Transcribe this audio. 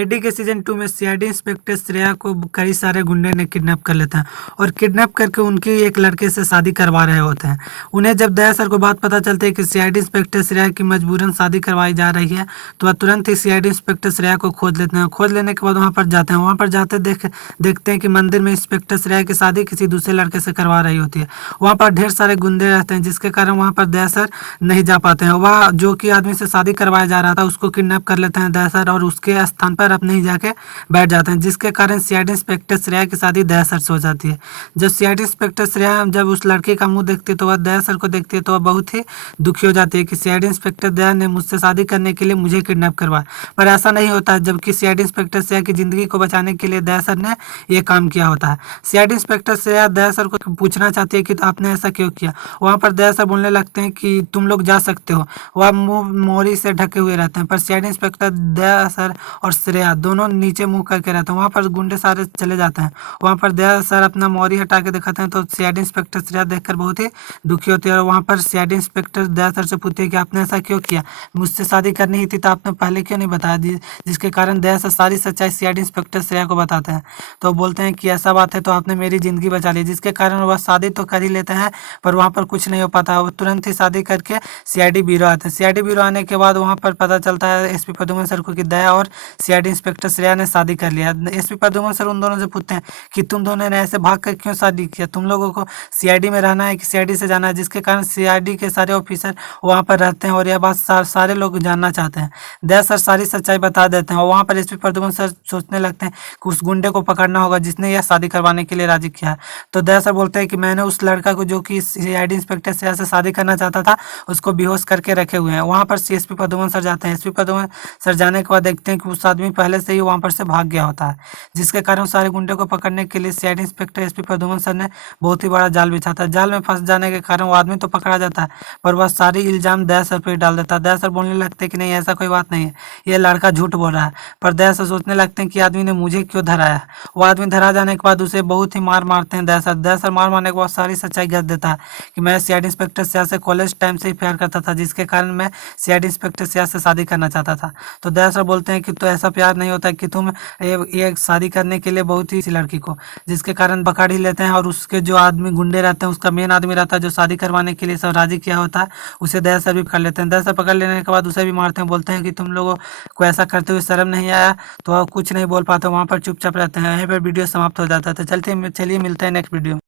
CID के season 2 में CID inspector Shreya को कई सारे गुंडे ने किडनैप कर लेते हैं और किडनैप करके उनकी एक लड़के से शादी करवा रहे होते हैं। उन्हें जब दया सर को बात पता चलती है कि सीआईडी इंस्पेक्टर श्रेया की मजबूरन शादी करवाई जा रही है, तो वह तुरंत ही सीआईडी इंस्पेक्टर श्रेया को खोज लेते हैं। खोज लेने के बाद वहाँ पर जाते हैं। वहाँ पर जाते देखते हैं कि मंदिर में इंस्पेक्टर श्रेया की शादी किसी दूसरे लड़के से करवा रही होती है। वहाँ पर ढेर सारे गुंडे रहते हैं, जिसके कारण वहाँ पर दया सर नहीं जा पाते हैं। वह जो कि आदमी से शादी करवाया जा रहा था उसको किडनैप कर लेते हैं दया सर और उसके स्थान पर अपने ही जाके बैठ जाते हैं, जिसके कारण सीआईडी इंस्पेक्टर श्रेया की शादी दया सर से हो जाती है। जब सीआईडी इंस्पेक्टर श्रेया जब उस लड़के का मुंह देखती है तो वह दया सर को देखती है तो वह बहुत ही दुखी हो जाती है कि सीआईडी इंस्पेक्टर दया ने मुझसे शादी करने के लिए मुझे किडनैप करवाया। पर ऐसा नहीं होता है, जबकि सीआईडी इंस्पेक्टर श्रेया की जिंदगी को बचाने के लिए दया सर ने यह काम किया होता है। सीआईडी इंस्पेक्टर श्रेया दया सर को पूछना चाहती है कि आपने ऐसा क्यों किया। वहाँ पर दया सर बोलने लगते हैं कि तुम लोग जा सकते हो। वह मुंह मोहरी से ढके हुए रहते हैं, पर सीआईडी इंस्पेक्टर दया सर और श्रेया दोनों नीचे मुंह करके रहते हैं। वहाँ पर गुंडे सारे चले जाते हैं। वहाँ पर दया सर अपना मोहरी हटा के दिखाते हैं तो सीआईडी इंस्पेक्टर श्रेया देखकर बहुत ही दुखी होती है और वहाँ पर सीआईडी इंस्पेक्टर दया सर से पूछती है कि आपने ऐसा क्यों किया, मुझसे शादी करनी ही थी तो आपने पहले क्यों नहीं बताया दी। जिसके कारण दया सर सारी सच्चाई सीआईडी इंस्पेक्टर श्रेया को बताते हैं। तो बोलते हैं कि ऐसा बात है तो आपने मेरी ज़िंदगी बचा ली। जिसके कारण वह शादी तो कर ही लेते हैं, पर वहाँ पर कुछ नहीं हो पाता। वो तुरंत ही शादी करके सीआईडी ब्यूरो आते हैं। सीआईडी ब्यूरो आने के बाद वहाँ पर पता चलता है एसपी प्रद्युम्न सर को कि दया और सीआईडी इंस्पेक्टर श्रेया ने शादी कर लिया। एसपी प्रद्युम्न सर उन दोनों से पूछते हैं कि तुम दोनों ने ऐसे भाग कर क्यों शादी किया, तुम लोगों को सीआईडी में रहना है कि सीआईडी से जाना है। जिसके कारण सीआईडी के सारे ऑफिसर वहाँ पर रहते हैं और यह बात सारे लोग जानना चाहते हैं। दया सर सारी सच्चाई बता देते हैं और वहाँ पर एसपी प्रद्युम्न सर सोचने लगते हैं कि उस गुंडे को पकड़ना होगा जिसने यह शादी करवाने के लिए राजी किया। तो दया सर बोलते हैं कि मैंने उस लड़का को जो कि सीआईडी इंस्पेक्टर श्रेया से शादी करना चाहता था उसको बेहोश करके रखे हुए हैं। वहाँ पर एसपी प्रद्युम्न सर जाते हैं। एसपी प्रद्युम्न सर जाने के बाद देखते हैं कि उस आदमी पहले से ही वहाँ पर से भाग गया होता है। जिसके कारण सारे गुंडे को पकड़ने के लिए CID inspector SP Pradyuman sir ने बहुत ही बड़ा जाल बिछाता है। जाल में फंस जाने के कारण वो आदमी तो पकड़ा जाता है, पर वह सारी इल्जाम दया सर पर डाल देता है। दया सर बोलने लगते हैं कि नहीं ऐसा कोई बात नहीं है, ये लड़का झूठ बोल रहा है। पर दया सर सोचने लगते हैं कि आदमी ने मुझे क्यों धराया। वो आदमी धरा जाने के बाद उसे बहुत ही मार मारते हैं दया सर। दया सर मार मारने के बाद सारी सच्चाई गस देता है कि मैं सीआईडी इंस्पेक्टर श्रेया से कॉलेज टाइम से ही प्यार करता था, जिसके कारण मैं सीआईडी इंस्पेक्टर श्रेया से शादी करना चाहता था। तो दया सर बोलते हैं कि तो ऐसा प्यार नहीं होता कि तुम ये शादी करने के लिए बहुत ही इसी लड़की को, जिसके कारण पकड़ ही लेते हैं और उसके जो आदमी गुंडे रहते हैं उसका मेन आदमी रहता है जो शादी करवाने के लिए सब राजी किया होता है, उसे दया सर भी पकड़ लेते हैं। दया सर पकड़ लेने के बाद उसे भी मारते हैं। बोलते हैं कि तुम लोगों को ऐसा करते हुए शर्म नहीं आया। तो वह कुछ नहीं बोल पाते, वहाँ पर चुपचाप रहते हैं। यहीं पर वीडियो समाप्त हो जाता है। तो चलिए मिलते हैं नेक्स्ट वीडियो में।